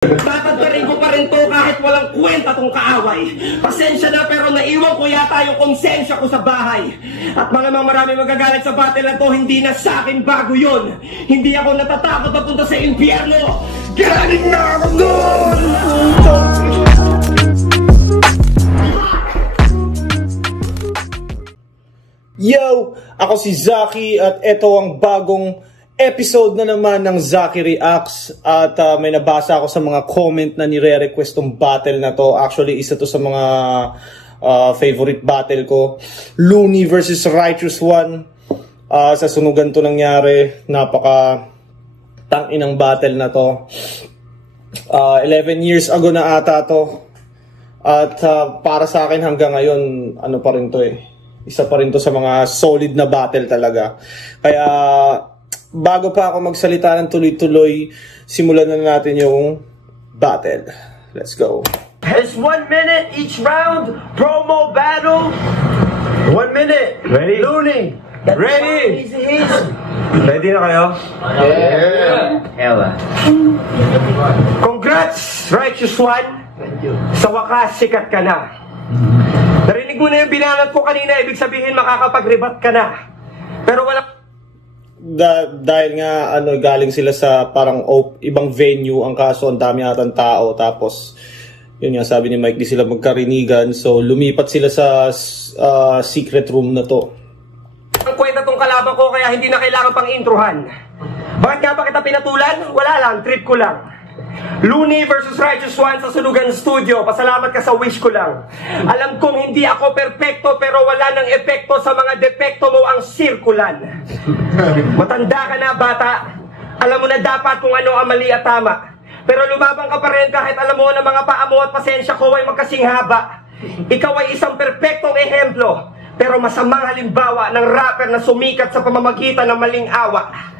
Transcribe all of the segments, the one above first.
Tatagdarin ko pa rin to kahit walang kwenta tong kaaway. Pasensya na pero naiwan ko yata yung konsensya ko sa bahay. At malamang marami magagalit sa battle na to, hindi na sa akin bago yun. Hindi ako natatakot na punta sa impyerno. Galing na ako doon! Yo! Ako si Zaki at ito ang bagong episode na naman ng Zaki Reacts. At may nabasa ako sa mga comment na nire-request tong battle na to. Actually, isa to sa mga favorite battle ko. Looney versus Righteous One. Sa sunugan to nangyari. Napaka tang-inang battle na to. 11 years ago na ata to. At para sa akin hanggang ngayon, ano pa rin to isa pa rin to sa mga solid na battle talaga. Kaya bago pa ako magsalita ng tuloy-tuloy, simulan na natin yung battle. Let's go. It's 1 minute each round. Promo battle. 1 minute. Ready? Looney. Ready? Easy. Ready na kayo? Yeah. Congrats, Righteous One. Sa wakas, sikat ka na. Narinig mo na yung binanat ko kanina, ibig sabihin makakapag-rebat ka na. Pero wala... Dahil nga galing sila sa parang ibang venue, ang kaso ang dami atang tao, tapos yun nga sabi ni Mike, di sila magkarinigan, so lumipat sila sa secret room na to. Ang kwenta tong kalaban ko kaya hindi na kailangan pang introhan. Bakit nga ba kita pinatulan? Wala lang, trip ko lang. Looney versus Righteous One sa Sunugan Studio. Pasalamat ka sa wish ko lang. Alam kong hindi ako perpekto pero wala nang epekto sa mga depekto mo ang sirkulan. Matanda ka na bata. Alam mo na dapat kung ano ang mali at tama. Pero lumabang ka pa rin kahit alam mo na mga paa mo at pasensya ko ay magkasing haba. Ikaw ay isang perpektong ehemplo pero masamang halimbawa ng rapper na sumikat sa pamamagitan ng maling awa.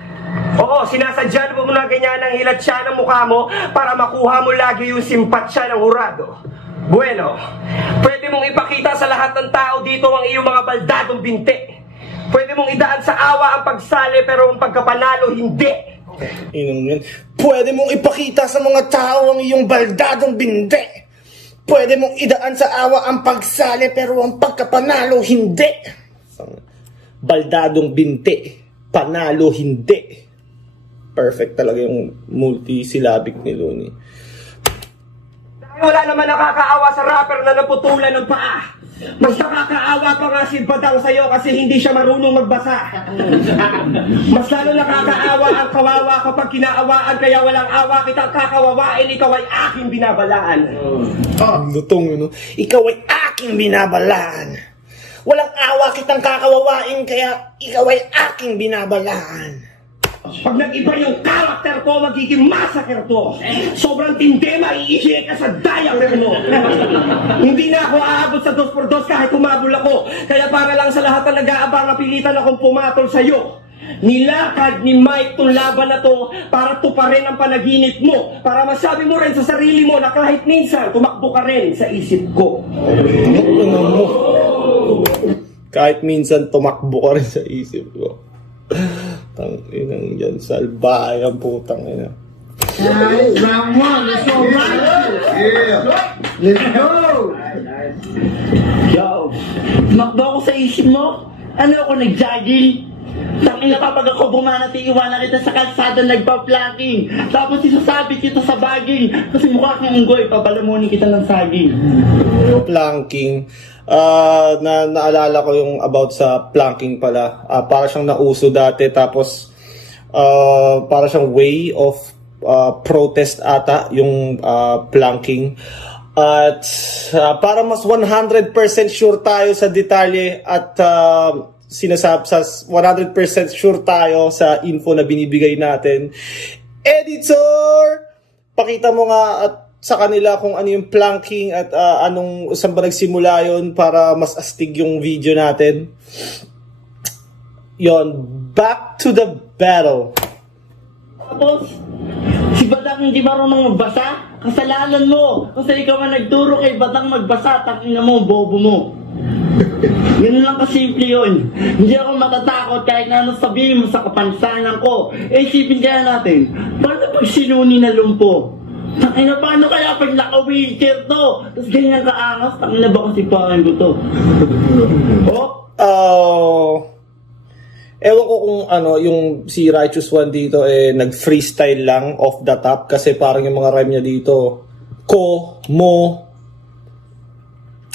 Oo, sinasadya mo na ganyan ang hilat siya ng mukha mo para makuha mo lagi yung simpatsya ng hurado. Bueno, pwede mong ipakita sa lahat ng tao dito ang iyong mga baldadong binti. Pwede mong idaan sa awa ang pagsali pero ang pagkapanalo hindi. Pwede mong ipakita sa mga tao ang iyong baldadong binti. Pwede mong idaan sa awa ang pagsali pero ang pagkapanalo hindi. Baldadong binti, panalo hindi. Perfect talaga yung multi-syllabic ni Looney. Wala naman nakakaawa sa rapper na naputulan ng paa. Mas nakakaawa pa nga si Badang sa'yo kasi hindi siya marunong magbasa. Mas lalo nakakaawa ang kawawa kapag kinaawaan kaya walang awa kitang kakawawain, ikaw ay aking binabalaan. Lutong, ikaw ay aking binabalaan. Walang awa kitang kakawawain kaya ikaw ay aking binabalaan. Pag nag-iba yung karakter ko, magiging massacre to. Sobrang tindi, maiihi ka sa diaper mo. Hindi na ako aabot sa 2x2 kahit humabol ako. Kaya para lang sa lahat na nag-aabang, napilitan akong pumatol sa'yo. Nilakad ni Mike tong laban na to para tuparin ang panaginip mo. Para masabi mo rin sa sarili mo na kahit minsan, tumakbo ka rin sa isip ko. Kahit minsan, tumakbo ka rin sa isip ko. Tanginang yan, salbahay ang putang ina. Round 1, let's go, Yeah. Let's go! Yo, tumakbo ako sa isip mo? Ano ako nag-jogging? Tangina pa pag ako bumanati, iwanan kita sa kalsada nagpa-planking. Tapos isasabi kita sa baging. Kasi mukha kang unggoy, pabalamunin kita ng saging. Planking. Naalala ko yung about sa planking pala. Para siyang nauso dati. Tapos, para siyang way of protest ata yung planking. At para mas 100% sure tayo sa detalye at sinasab 100% sure tayo sa info na binibigay natin. Editor! Pakita mo nga at sa kanila kung ano yung planking at saan ba nagsimula yun para mas astig yung video natin. Yon, back to the battle. Tapos, si Badang hindi marunong magbasa? Kasalanan mo! Kasi ikaw ang nagturo kay Badang magbasa, tangina mo, bobo mo. Ganun lang kasimple yun. Hindi ako matatakot kahit na ano sabihin mo sa kapansanan ko. Eh, isipin kaya natin, paano pag sinuni na lumpo? Tangina, paano kaya pag naka-wheelchair to? Tapos ganyan kaangas, tangina ba kasi pakin ko to? Ewan ko kung ano, yung si Righteous One dito nag-freestyle lang off the top kasi parang yung mga rhyme niya dito, ko, mo,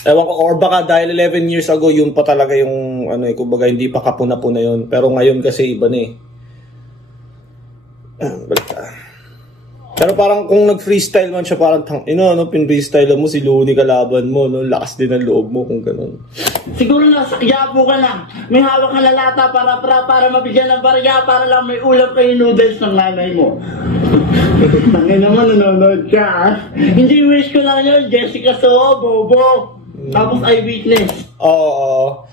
ewan ko, or baka dahil 11 years ago yun pa talaga yung ano kumbaga hindi pa kapuna-puna yun, pero ngayon kasi iba na Pero parang kung nag-freestyle man siya, parang pin-freestyle mo si Looney kalaban mo, no? Lakas din ang loob mo kung ganun. Siguro nasa yapo ka lang. May hawak ka lalata para mabigyan ng barya, para lang may ulam kayo noodles ng nanay mo. Tangin naman, nanonood ka, ah. Hindi wish ko lang yun, Jessica Soho, Bobo. Tapos eyewitness. Oo.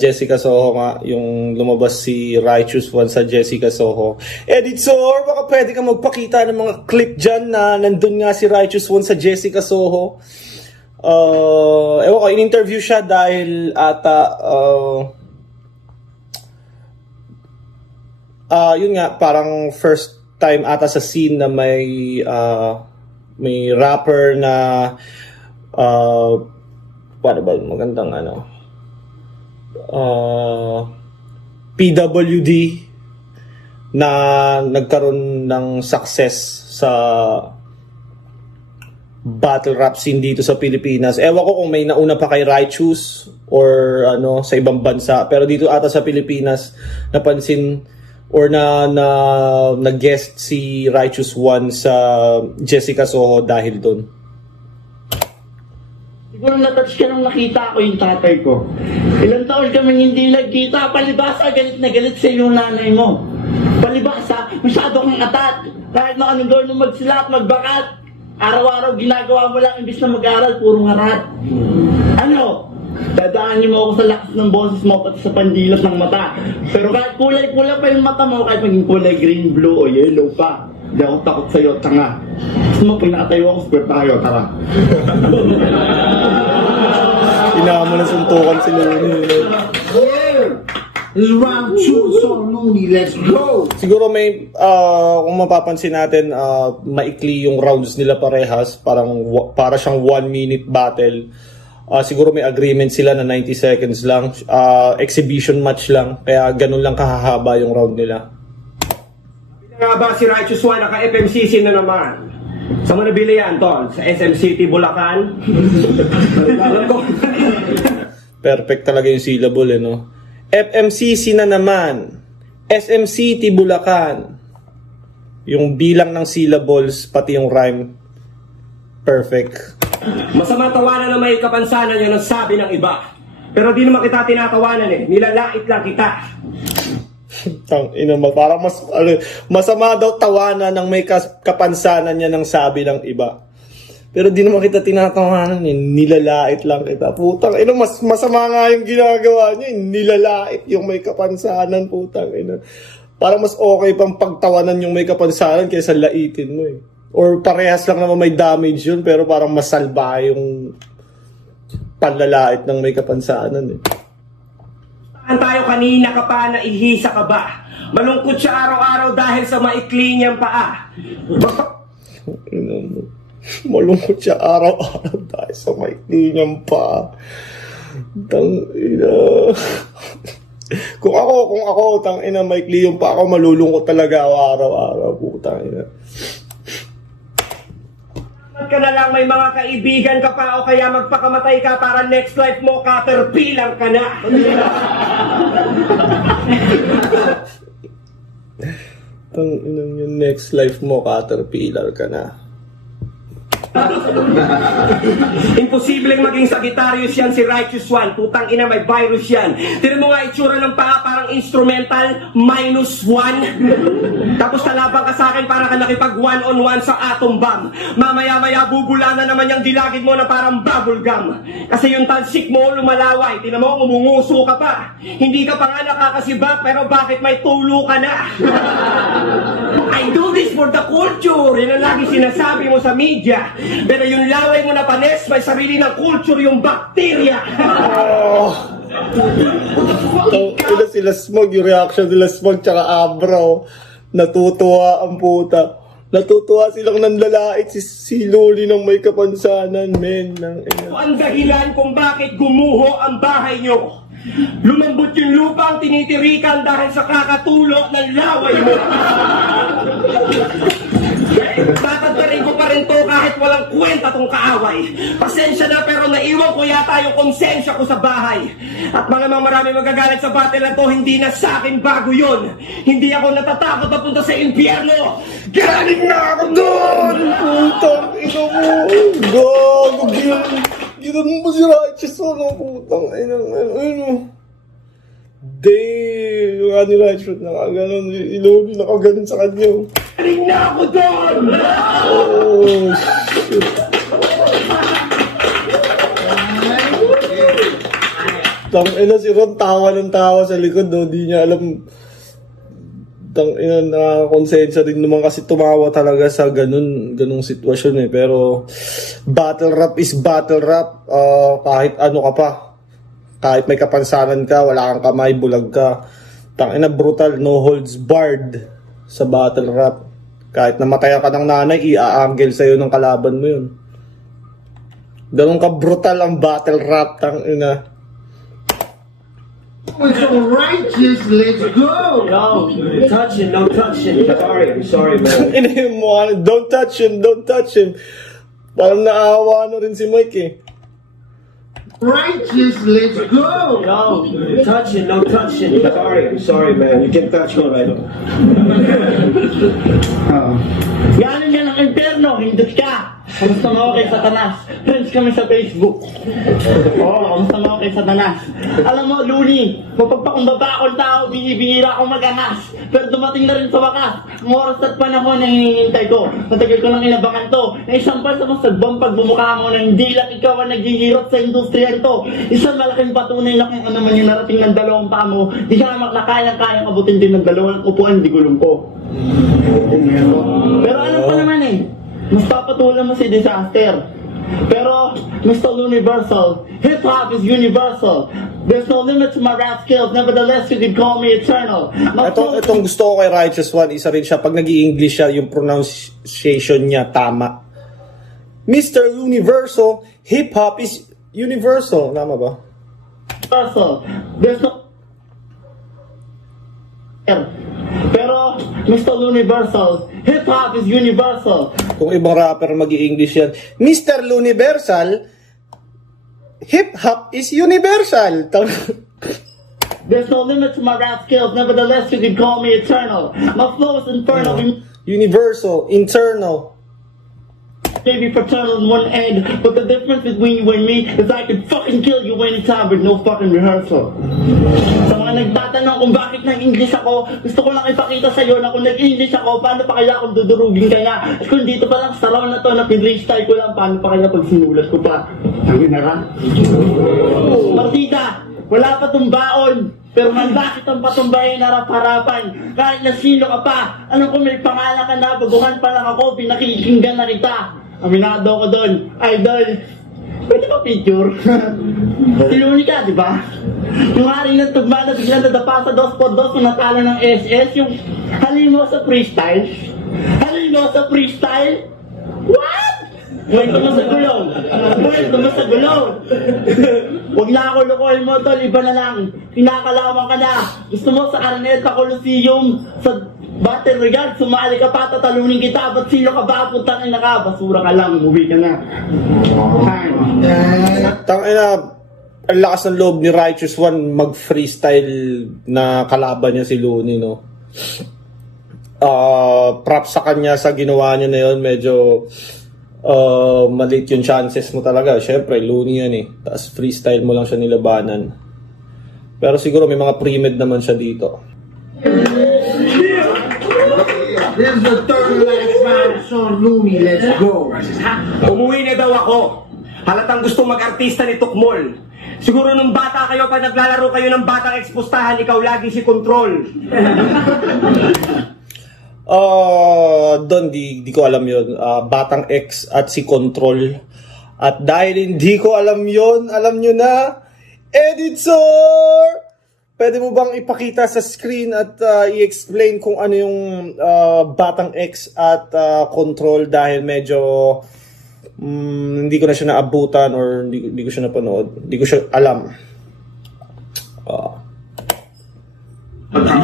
Jessica Soho nga, yung lumabas si Righteous One sa Jessica Soho. Editor, baka pwede ka magpakita ng mga clip dyan na nandun nga si Righteous One sa Jessica Soho. Ewan ko, in-interview siya dahil yun nga, parang first time ata sa scene na may rapper na paano ba magandang PWD na nagkaroon ng success sa battle rap scene dito sa Pilipinas. Ewan ko kung may nauna pa kay Righteous or sa ibang bansa, pero dito ata sa Pilipinas napansin or na guest si Righteous One sa Jessica Soho dahil doon. Siguro natouch ka nung nakita ko yung tatay ko. Ilang taon kami hindi nagkita. Palibasa, galit na galit sa yung nanay mo. Palibasa, masyado kang atat. Kahit na anong gawin mo magsilat, magbakat. Araw-araw ginagawa mo lang, imbis na mag-aral, puro ngarat. Dadaanin mo ako sa lakas ng boses mo pati sa pandilot ng mata. Pero kahit kulay-kulay pa yung mata mo, kahit maging kulay green, blue o yellow pa, hindi ako takot sa'yo, tanga. Gusto mo, pag nakatayo ako, square tayo, tara. Inama na suntukan si Looney. This is round 2, so Looney, let's go! Siguro may, kung mapapansin natin, maikli yung rounds nila parehas. Para siyang 1-minute battle. Siguro may agreement sila na 90 seconds lang. Exhibition match lang. Kaya ganun lang kahahaba yung round nila. Nga ba si Righteous One naka-FMCC na naman? Saan mo nabili yan, Tol? Sa SM City, Bulacan? Perfect talaga yung syllable, no? FMCC na naman. SM City, Bulacan. Yung bilang ng syllables, pati yung rhyme. Perfect. Masama tawanan na may kapansanan yun ang sabi ng iba. Pero di naman kita tinatawanan nilalait lang kita. Parang masama daw tawanan ng may kapansanan niya ng sabi ng iba. Pero di naman kita tinatawanan nilalait lang kita. Putang mas masama nga yung ginagawa niya, nilalait yung may kapansanan, putang Parang mas okay pang pagtawanan yung may kapansanan kaysa laitin mo Or parehas lang naman may damage yun, pero parang masalba yung panlalait ng may kapansanan Saan tayo kanina ka pa, naihisa ka ba? Malungkot siya araw-araw dahil sa maikli niyang paa. Malungkot siya araw-araw dahil sa maikli niyang paa. Kung ako, tangina, maikli yung paa ako, malulungkot talaga ako araw-araw, putangina. Ka na lang may mga kaibigan ka pa o kaya magpakamatay ka para next life mo caterpillar ka na. Yung next life mo caterpillar ka na. Imposibleng maging Sagittarius yan si Righteous One. Putang ina, may virus yan. Tinan mo nga itsura ng paa, parang instrumental -1. Tapos talabang ka sa akin para ka nakipag one-on-one sa atom bomb. Mamaya-maya bubula na naman yung dilagid mo na parang bubble gum. Kasi yung talsik mo lumalaway. Tinan mo, umunguso ka pa. Hindi ka pa nga nakakasibak, pero bakit may tulo ka na? I do this for the culture. Yan ang lagi sinasabi mo sa media. Pero yung laway mo na panes, may sarili ng culture yung bakterya. Sila Smog, yung reaction nila Smog tsaka Abraw. Natutuwa ang puta. Natutuwa silang nanlalait si Loli ng may kapansanan, men. Ang dahilan kung bakit gumuho ang bahay nyo. Lumambot yung lupang tinitirikan dahil sa kakatulo ng laway mo. Tatagdarin ko pa rin to kahit walang kwenta tong kaaway. Pasensya na pero naiwan ko yata yung konsensya ko sa bahay. At malamang marami magagalit sa battle na to, hindi na sa akin bago yun. Hindi ako natatakot na punta sa impyerno. Galing na ako doon! Putang ina mo! Gago! Ginan mo si Righteous One, putang ina mo. Damn! Yung ni Righteous nakaganon. Iloni nakaganon sa kanya. Galing na ako doon! Oh, shit. Tang ina si Ron, tawa ng tawa sa likod, no? Di niya alam. Tang ina, nakakonsensya din naman kasi tumawa talaga sa ganung sitwasyon eh. Pero battle rap is battle rap. Kahit ano ka pa, kahit may kapansanan ka, wala kang kamay, bulag ka. Tang ina, brutal, no holds barred sa battle rap. Kahit namatayan ka ng nanay, i-a-angle sa'yo ng kalaban mo yun. Ganun ka brutal ang battle rap, tang ina. It's so righteous, let's go! No, touch him, no touch him. Sorry, man. Ina yung mukha, don't touch him. Parang naawa na rin si Mike eh. Righteous, let's go! No, touch him, no touch him. Sorry, man. You can touch me right now. Galing yan ang impyerno, hindot ka. Kamusta mo kay Satanas? Friends kami sa Facebook. Kamusta mo kay Satanas? Alam mo, Luni, mapagpakumbaba akong tao, bihira akong mag-angas. Pero dumating na rin sa wakas, ang oras at panahon na hinihintay ko. Matagal ko nang inabangan to, na isang sa masagbang pagbumukha mo na hindi lang ikaw ang naghihirot sa industriya ito. Isang malaking patunay na kung ano man yung narating ng dalawang paa mo, di ka naman nakayang abutin din ng dalawang upuan, di gulong ko. Pero alam pa naman eh, mas papatulan mo si Disaster. Pero, Mr. Universal, hip-hop is universal. There's no limit to my rap skills, nevertheless you can call me eternal. Itong gusto ko kay Righteous One, isa rin siya, pag nag-i-English siya, yung pronunciation niya tama. Mr. Universal, hip-hop is universal. Tama ba? Universal. There's no... Pero, Mr. Universal, hip-hop is universal. Kung ibang rapper mag-i-English yan, Mr. Universal, hip-hop is universal. There's no limit to my rap skills, nevertheless you can call me eternal. My flow is infernal. Universal, internal. Maybe fraternal in one end, but the difference between you and me is I can fucking kill you anytime with no fucking rehearsal. Sa mga nagtatanong kung bakit nag-English ako, gusto ko lang ipakita sa'yo na kung nag-English ako, paano pa kaya akong dudurugin kaya? At kung dito pa lang sa round na to na pinrestyle ko lang, paano pa kaya pag sinulat ko pa? Sabi na ka? Martida, wala pa tong baon. Pero bakit ang patumbahin harap-harapan? Kahit na sino ka pa, alam ko may pangalan ka na, baguhan pa lang ako, pinakikinggan na kita. Aminado ko doon, idol. Pwede ba picture? Siluni ka, di ba? Yung haring ng tugma na biglang nadapa sa 2x2 yung natalo ng SS, yung halimo sa freestyle. Halimo sa freestyle? What? Kwento mo sa gulong. Kwento mo sa gulong. Huwag na ako lukohin mo, tol. Iba na lang. Kinakalaman ka na. Gusto mo sa Araneta Coliseum, sa Battle Royale, sumali ka pa, tatalunin kita. Ba't sino ka ba? Puntang ina ka. Basura ka lang. Umuwi ka na. Tangina, ang lakas ng loob ni Righteous One mag-freestyle na kalaban niya si Looney, no? Props sa kanya sa ginawa niya na yun. Medyo maliit yung chances mo talaga. Siyempre, Looney yan eh. Tapos freestyle mo lang siya nilabanan. Pero siguro may mga pre-med naman siya dito. This is the third last round, Sean Looney, let's go! Umuwi na daw ako. Halatang gusto mag-artista ni Tukmol. Siguro nung bata kayo, pag naglalaro kayo ng batang ekspustahan, ikaw lagi si Control. Doon, di ko alam yun. Batang X at si Control. At dahil hindi ko alam yun, alam nyo na, Editor! pwede mo bang ipakita sa screen at i-explain kung ano yung Batang X at Control dahil medyo hindi ko na siya naabutan or hindi ko siya napanood. Hindi ko siya alam.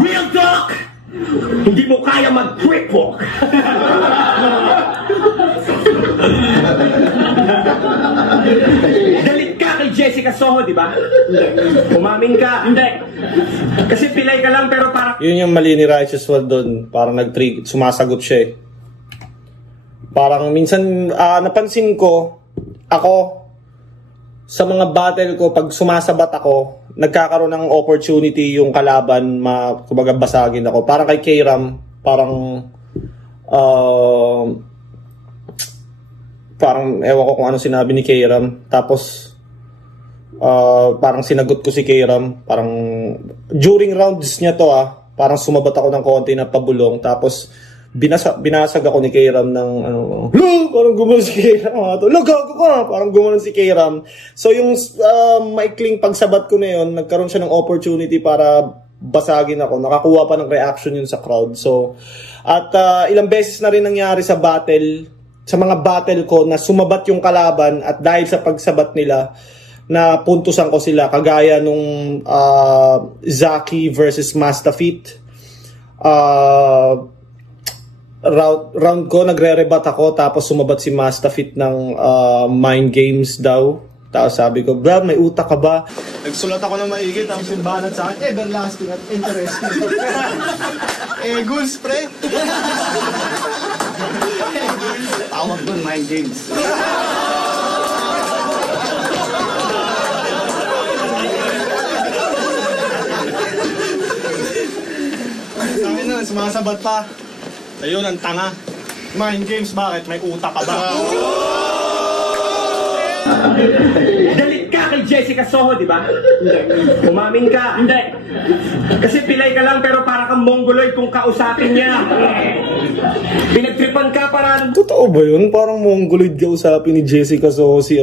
Real talk! Hindi mo kaya mag-brick walk. Galit ka kay Jessica Soho, di ba? Umamin ka. Hindi. Kasi pilay ka lang pero parang... Yun yung mali ni Righteous One doon. Parang sumasagot siya eh. Parang minsan napansin ko, ako, sa mga battle ko, pag sumasabat ako, nagkakaroon ng opportunity yung kalaban, kumbaga basagin ako. Parang kay K-Ram, parang ewan ko kung ano sinabi ni K-Ram. Tapos, parang sinagot ko si K-Ram. Parang, during rounds niya to parang sumabat ako ng konti na pabulong. Tapos, binasag ako ni K-Ram ng parang gumanon si K-Ram. Lagago ka! Parang gumanon si K-Ram. So yung maikling pagsabat ko na yun, nagkaroon siya ng opportunity para basagin ako. Nakakuha pa ng reaction yun sa crowd. So, at ilang beses na rin nangyari sa mga battle ko na sumabat yung kalaban at dahil sa pagsabat nila, na puntusan ko sila. Kagaya nung Zaki versus Mastafit. Round ko, nagre-rebat ako, tapos sumabat si Mastafit ng mind games daw. Tapos sabi ko, Brad, may utak ka ba? Nagsulat ako ng maigi, tapos yung banat sa akin, everlasting at interesting. Goals, pre. Tawag doon, mind games. Sabi na, sumasabat pa. Ayun, ang tanga. Mind games, bakit? May utak ka ba? Galit ka kay Jessica Soho, di ba? Umamin ka. Hindi. Kasi pilay ka lang pero para kang mongoloid kung kausapin niya. Pinagtripan ka para... Totoo ba yun? Parang mongoloid kausapin ni Jessica Soho si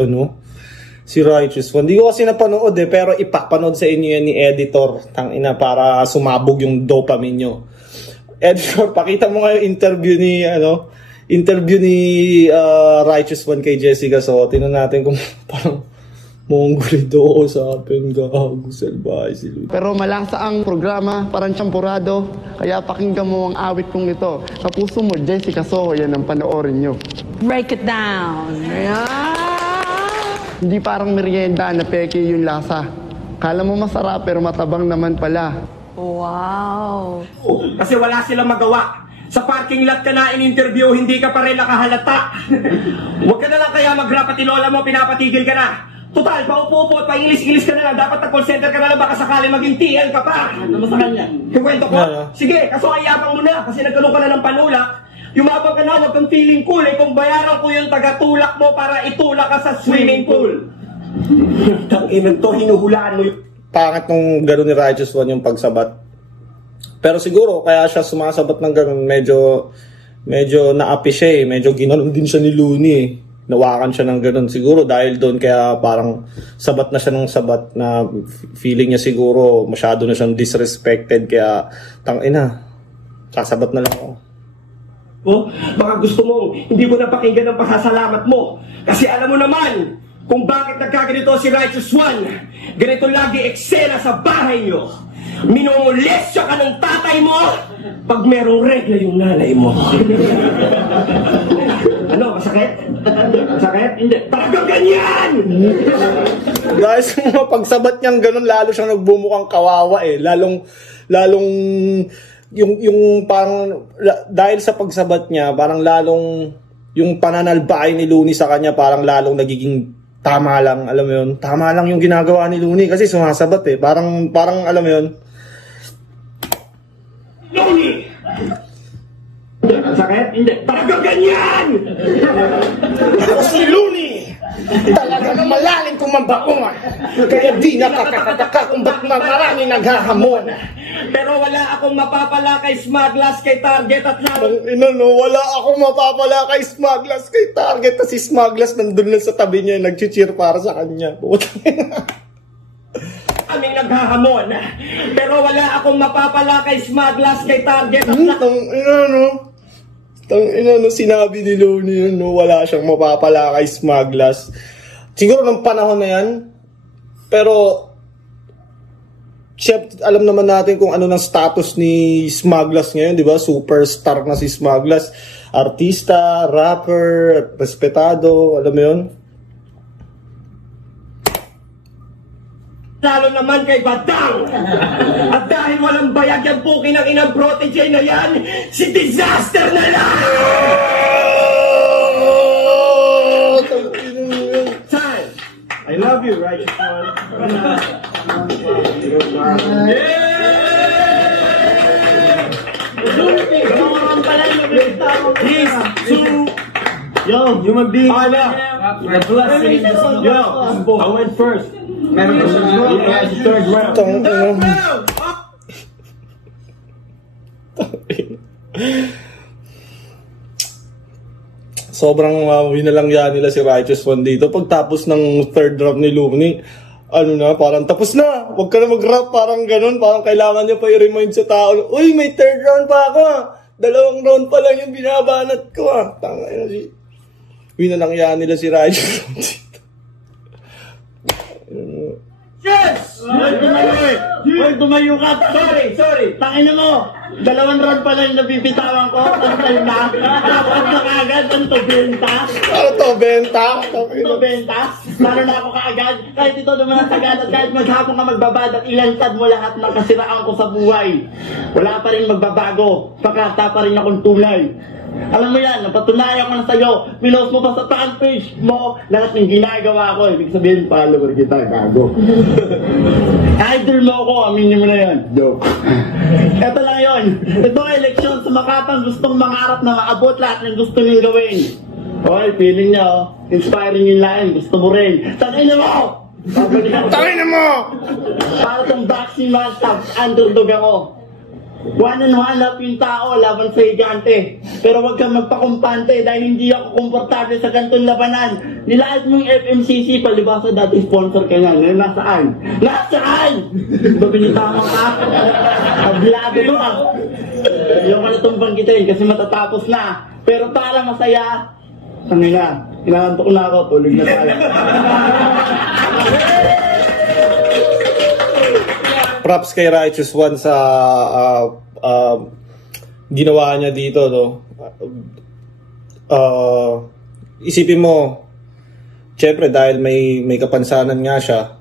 Righteous One. Hindi ko kasi napanood pero ipapanood sa inyo yan ni editor. Tangina, para sumabog yung dopamine nyo. Editor, pakita mo nga yung interview ni Righteous One kay Jessica. So, tingnan natin kung parang mongoloid o usapin, gago, salbahe si Louie. Pero malasa ang programa, parang champurado. Kaya pakinggan mo ang awit kong ito. Sa puso mo, Jessica Soho, yan ang panoorin nyo. Break it down. Hindi parang merienda na peke yung lasa. Kala mo masarap pero matabang naman pala. Wow. Kasi wala silang magawa. Sa parking lot ka na in-interview, hindi ka pa rin nakahalata. Huwag ka na lang kaya mag-rap at lola mo, pinapatigil ka na. Total, paupo-upo at pa-English ka na lang. Dapat na call center ka na lang, baka sakali maging TL ka pa. Ano mo sa kanya? Kwento ko? Sige, kaso ayabang mo na. Kasi nagkaroon ka na ng panulak. Yumabang ka na, wag kang feeling cool. Kung bayaran ko yung taga-tulak mo para itulak ka sa swimming pool. Tangina to, hinuhulaan mo yung... Pangit nung gano'n ni Righteous One yung pagsabat. Pero siguro, kaya siya sumasabat ng gano'n, medyo naapi siya eh. Medyo ginanon din siya ni Looney eh. Nawakan siya ng gano'n. Siguro dahil doon, kaya parang sabat na siya ng sabat na feeling niya siguro masyado na siyang disrespected. Kaya, tangina, sasabat na lang ako. Baka gusto mo, hindi mo napakinggan ang pasasalamat mo. Kasi alam mo naman, kung bakit nagkaganito si Righteous One. Ganito lagi eksena sa bahay nyo. Minumulesyo ka ng tatay mo pag merong regla yung nanay mo. Ano, masakit? Masakit? Hindi. Talagang ganyan! Guys, pagsabat niyang ganun, lalo siyang nagbumukhang kawawa eh. Lalong yung parang, dahil sa pagsabat niya, parang lalong, yung pananalbaay ni Looney sa kanya, parang lalong nagiging tama lang, alam mo yun. Tama lang yung ginagawa ni Looney kasi sumasabat eh. Parang alam mo yun. Looney! Sakit? Hindi. Talagang ganyan! Ako si Looney! Talaga na malalim kung mambaungan. Kaya di nakakataka kung ba't marami naghahamon. Pero wala akong mapapala kay Smaglas, kay Target at Wala akong mapapala kay Smaglas, kay Target. Kasi Smaglas nandun lang sa tabi niya, nag-cheer para sa kanya. maraming naghahamon. Pero wala akong mapapala kay Smaglas, kay Target. Tangina, no, sinabi ni Looney, no, wala siyang mapapala kay Smaglas. Siguro ng panahon na yan, pero Chef, alam naman natin kung ano ng status ni Smaglas ngayon, di ba? Superstar na si Smaglas. Artista, rapper, respetado, alam mo yun? Lalo naman kay Badang! At dahil walang bayag yung puki ng inang protege na yan, si Disaster na lang! Time! I love you, Righteous One. He's too human being. My blessing. Yo, I went first. Yeah, it's third round. Sobrang winalang yan nila si Righteous One dito. Pagtapos ng third round ni Looney, ano na, parang tapos na. Huwag ka na mag-rap, parang ganun. Parang kailangan niya pa i-remind sa tao, uy, may third round pa ako. 2 round pa lang yung binabanat ko. Tangay na si... Winalang yan nila si Righteous One dito. Yes! Hoy, tumayo ka! Sorry! Tangina mo! 2 round pa lang yung nabibitawan ko. Tangin na! Tapos na kaagad, ano to, benta? Ano to, benta? Ito, benta? Lalo na ako kaagad. Kahit ito naman ang sagad at kahit maghapon ka magbabad at ilantad mo lahat ng kasiraan ko sa buhay. Wala pa rin magbabago. Pakata pa rin akong tunay. Alam mo yan, napatunayan ko na sa'yo. Pinost mo pa sa fan page mo lahat ng ginagawa ko. Ibig sabihin, follower kita, gago. Idol mo ako, aminin mo na yan. Joke. Ito lang yun. Ito ang eleksyon sa makatang gustong mangarap na maabot lahat ng gusto niyong gawin. Okay, feeling niya, oh. Inspiring yung line. Gusto mo rin. Tangina mo! Tangina mo! Para tong boxing match, underdog ako. 1-on-1 up yung tao laban sa higante. Pero huwag kang magpakumpante dahil hindi ako komportable sa gantong labanan. Nilait mo yung FMCC, palibasa dati sponsor ka nga. Nasaan? Nasaan? Babilitama ka? Pablado ka. Ayaw ka na itong banggitin kasi matatapos na. Pero para masaya, kanina, inaantok na ako, tulog na tayo. Props kay Righteous One sa ginawa niya dito, no? Isipin mo, syempre dahil may kapansanan nga siya,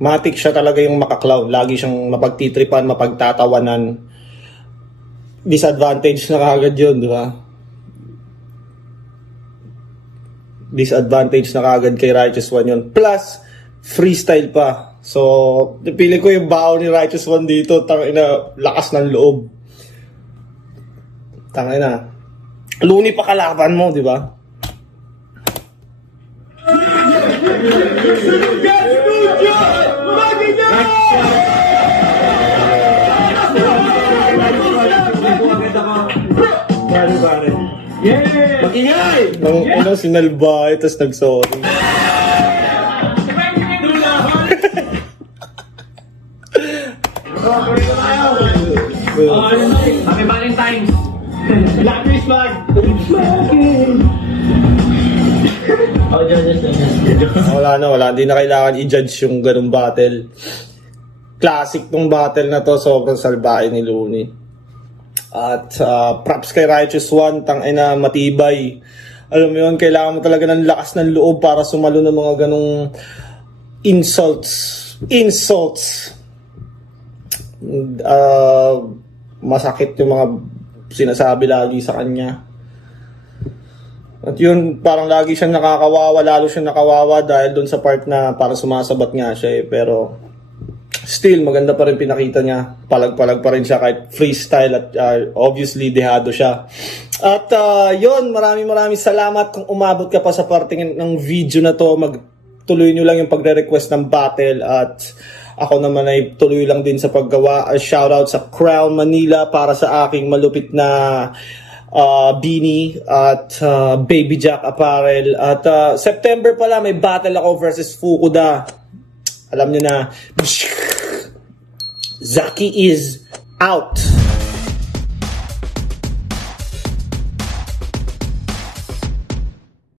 matik siya talaga yung makaklaw. Lagi siyang mapagtitripan, mapagtatawanan. Disadvantage na kagad yun, di ba? Disadvantage na kagad kay Righteous One yun. Plus, freestyle pa. So, pili ko yung bao ni Righteous One dito. Tangina, lakas ng loob. Tangina. Looney pa kalaban mo, di ba? Mag-ingay! Nang sinalbay, tapos nag-sorry. Happy Valentine's! Black Christmas! Wala. Hindi na kailangan i-judge yung ganung battle. Classic tong battle na to. Sobrang salbahe ni Looney. At props kay Righteous One. Tangina, matibay. Alam mo yun, kailangan mo talaga ng lakas ng loob para sumalo ng mga ganung insults. Masakit yung mga sinasabi lagi sa kanya. At yun, parang lagi siyang nakakawawa, lalo siyang nakawawa dahil dun sa part na parang sumasabat nga siya eh. Pero still, maganda pa rin pinakita niya. Palag-palag pa rin siya kahit freestyle at obviously dehado siya. At yun, maraming salamat kung umabot ka pa sa parting ng video na to. Magtuloy nyo lang yung pagre-request ng battle at ako naman ay tuloy lang din sa paggawa. Shoutout sa Crown Manila para sa aking malupit na beanie at Baby Jack apparel. At September pala may battle ako versus Fukuda. Alam nyo na. Zaki is out.